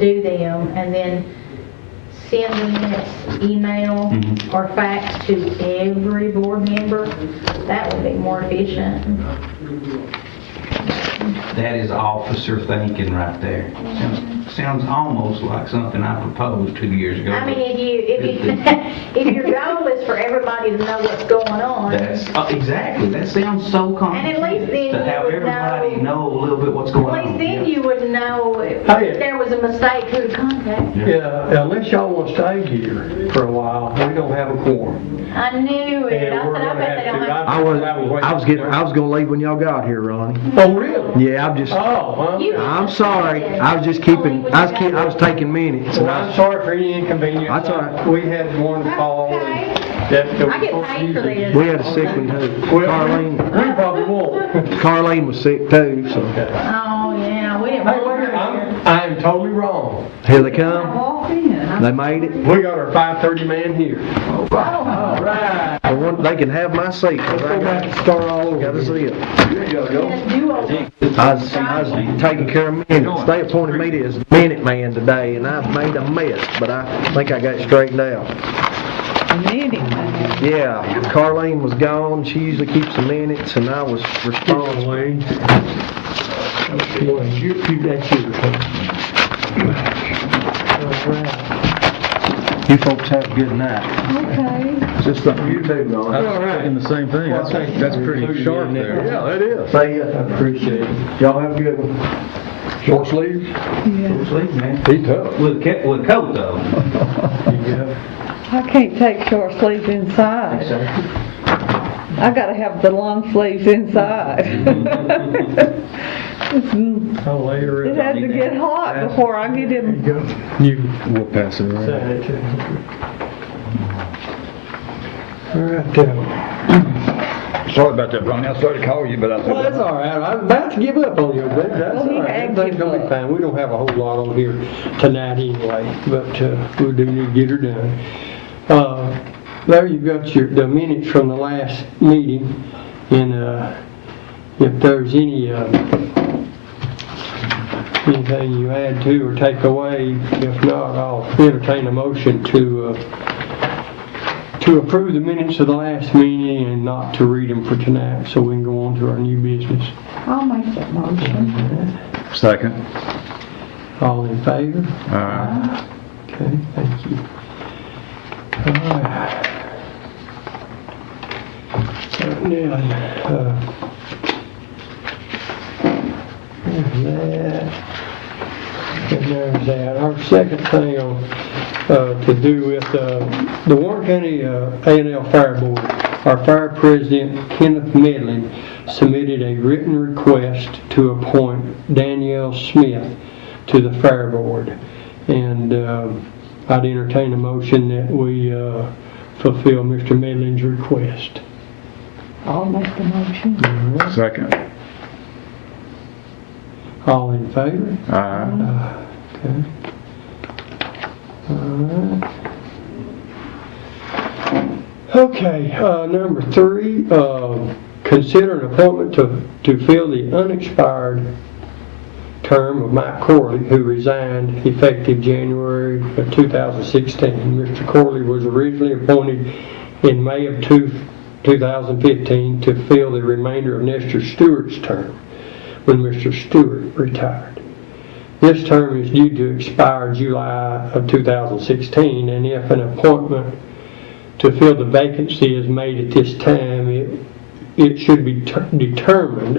do them and then send the minutes email or fax to every board member, that would be more efficient. That is officer thinking right there. Sounds almost like something I proposed 2 years ago. I mean, if your goal is for everybody to know what's going on. That's exactly. That sounds so complicated. And at least then to have you would everybody know a little bit what's At going least on. then you would know if there was a mistake, who to contact. Yeah, unless y'all want to stay here for a while, we don't have a quorum. I knew it. And I we're said, I gonna bet they have don't to. have. I was gonna leave when y'all got here, Ronnie. Oh, really? Yeah, I'm just. Oh, well, You- I'm sorry. I was just keeping. I was taking minutes. well, I'm sorry for any inconvenience. That's all right. We had one call. Okay. That I get paid for this. We had a sick one too. Well, Carlene. we probably won't. Carlene was sick too. So Oh, yeah, we didn't Hey, want wait, her I'm totally wrong. here they here. I come. walked in. They made it. We got our 5:30 man here. Oh, All right. They can have my seat. 'Cause Let's I go back got and start all over. a zip. yes, do over. I was taking care of minutes. They appointed me as minute man today, and I've made a mess, but I think I got it straightened out. Yeah, Carlene was gone. She usually keeps the minutes, and I was responsible. Wayne. That's yours. All right. You folks have a good night. Okay. Just something you do, Ron. All right. In the same thing. That's pretty sharp there. Yeah, it is. See ya. I appreciate it. Y'all have a good one. Short sleeves? Short sleeve, man. He's tough. With a coat though. Yeah. I can't take short sleeves inside. I gotta have the long sleeves inside. I'll lay her It has to get hot before I get in. We'll pass it around. All right. Sorry about that, Ronnie. I started to call you, but I Well, that's all right. I'm about to give up on you, but that's Well, he all right. had Everything's given gonna be up. fine. We don't have a whole lot on here tonight anyway, but we do need to get her done. There you've got the minutes from the last meeting, and if there's anything you add to or take away, if not, I'll entertain a motion to approve the minutes of the last meeting and not to read them for tonight, so we can go on to our new business. I'll make that motion. Second. All in favor? Aye. Okay, thank you. All right. Now, there's that. And there's that. Our second thing to do with the Warren County A&L Fire Board, our fire president, Kenneth Medlin, submitted a written request to appoint Danielle Smith to the fire board. And I'd entertain a motion that we fulfill Mr. Medlin's request. I'll make the motion. Second. All in favor? Aye. Okay. All right. Okay, number 3, consider an appointment to fill the unexpired term of Mike Corley, who resigned effective January of 2016. Mr. Corley was originally appointed in May of 2015 to fill the remainder of Nestor Stewart's term when Mr. Stewart retired. This term is due to expire July of 2016, and if an appointment to fill the vacancy is made at this time, it should be determined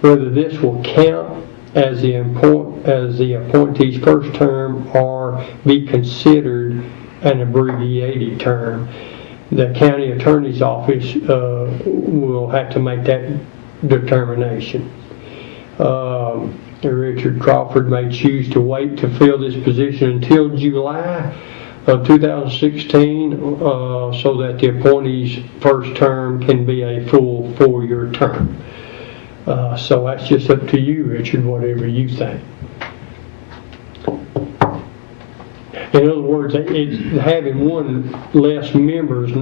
whether this will count as the appointee's first term or be considered an abbreviated term. The county attorney's office will have to make that determination. Richard Crawford may choose to wait to fill this position until July of 2016 so that the appointee's first term can be a full 4-year term. So that's just up to you, Richard, whatever you think. In other words, having one less member is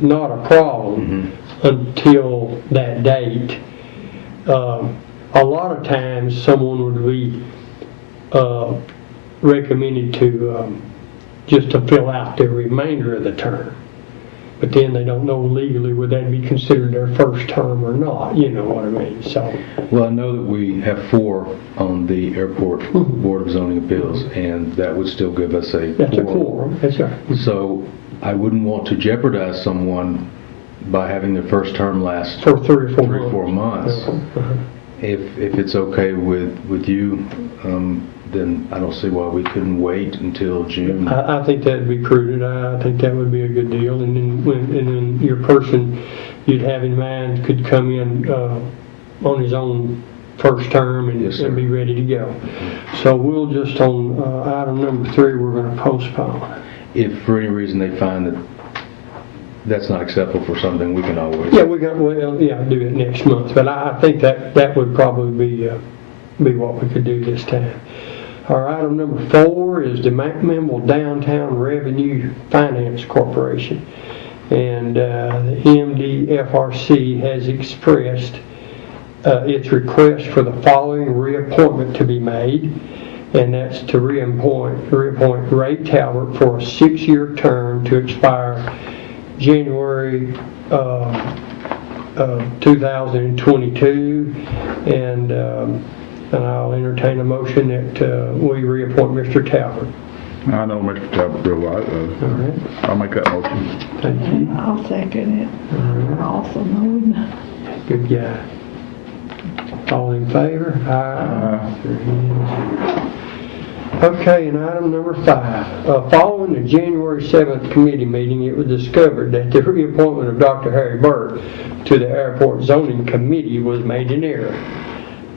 not a problem until that date. A lot of times someone would be recommended to, just to fill out the remainder of the term. But then they don't know legally would that be considered their first term or not, you know what I mean, so. Well, I know that we have 4 on the Airport Board of Zoning Appeals, and that would still give us a That's a quorum. quorum, that's right. So I wouldn't want to jeopardize someone by having their first term last For 3 or 4 months. 3 or 4 months. Uh-huh. If it's okay with you, then I don't see why we couldn't wait until June. I think that'd be prudent. I think that would be a good deal. And then your person you'd have in mind could come in on his own first term and, Yes, sir. and be ready to go. So we'll just on item number 3, we're going to postpone. If for any reason they find that that's not acceptable for something, we can always. Yeah, do it next month. But I think that would probably be what we could do this time. Our item number 4 is the McMinnville Downtown Revenue Finance Corporation. And the MDFRC has expressed its request for the following reappointment to be made. And that's to reappoint Ray Talbot for a 6-year term to expire January 2022. And I'll entertain a motion that we reappoint Mr. Talbot. I know Mr. Talbot real well. All right, I'll make that motion. thank you. I'll second it. Also known. Good guy. All in favor? Aye. 3 hands. Okay, and item number 5. Following the January 7th committee meeting, it was discovered that the reappointment of Dr. Harry Burke to the Airport Zoning Committee was made in error.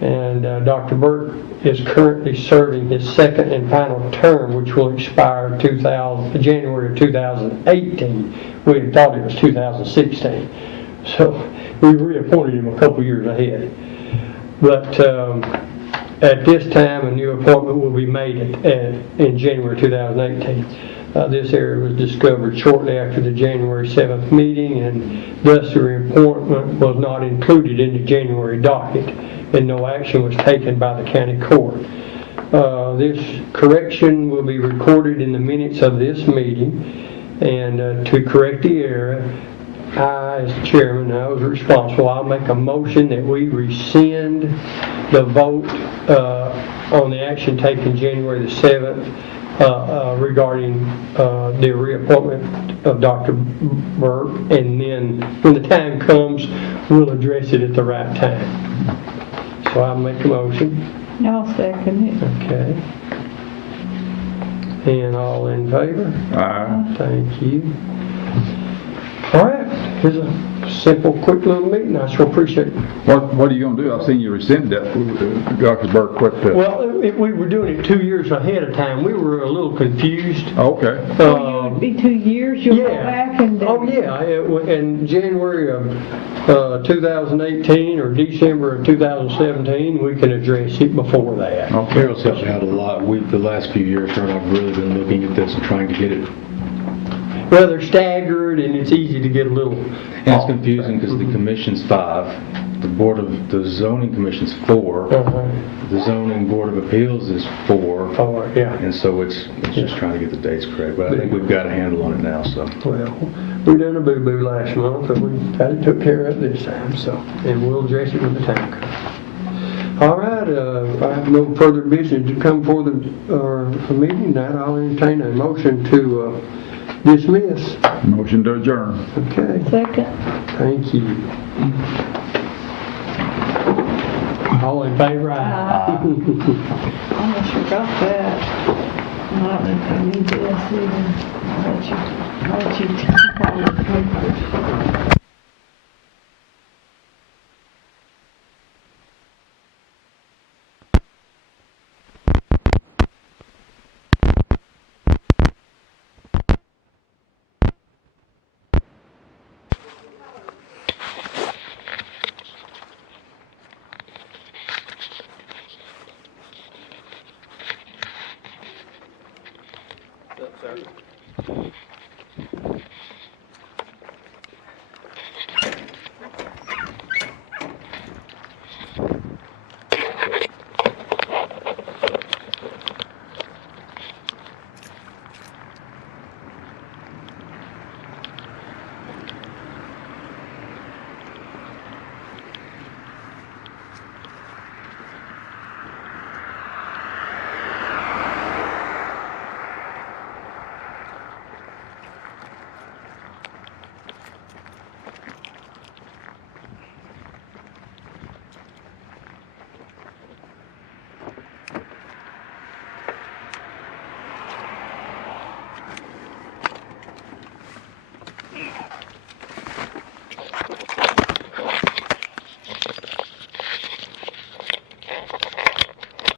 And Dr. Burke is currently serving his second and final term, which will expire January of 2018. We had thought it was 2016. So we reappointed him a couple years ahead. But at this time, a new appointment will be made in January 2018. This error was discovered shortly after the January 7th meeting, and thus the reappointment was not included in the January docket, and no action was taken by the county court. This correction will be recorded in the minutes of this meeting, and to correct the error, I, as chairman, I was responsible. I'll make a motion that we rescind the vote on the action taken January the 7th regarding the reappointment of Dr. Burke, and then when the time comes, we'll address it at the right time. So I'll make a motion. I'll second it. Okay. And all in favor? Aye. Thank you. All right, here's a simple, quick little meeting. I sure appreciate it. What are you gonna do? I've seen you rescind that, Dr. Burke, Well, we were doing it 2 years ahead of time. We were a little confused. Okay. So you would be 2 years, you'll go back and do Oh, yeah. In January of 2018 or December of 2017, we can address it before that. Okay. Carol's helped me out a lot. The last few years, her and I've really been looking at this and trying to get it. Well, they're staggered, and it's easy to get a little. And it's confusing because the commission's 5, the zoning commission's 4, Uh-huh. the zoning board of appeals is 4. Oh, yeah. And so it's just trying to get the dates correct. But I think we've got a handle on it now, so. Well, we done a boo-boo last month, and we got it took care of this time, so, and we'll address it when the time comes. All right, if I have no further business to come for the meeting, that I'll entertain a motion to dismiss. Motion to adjourn. Okay, Second. thank you. All in favor? Aye. Almost forgot that. I don't know if I need this either. I'll let you keep all the papers.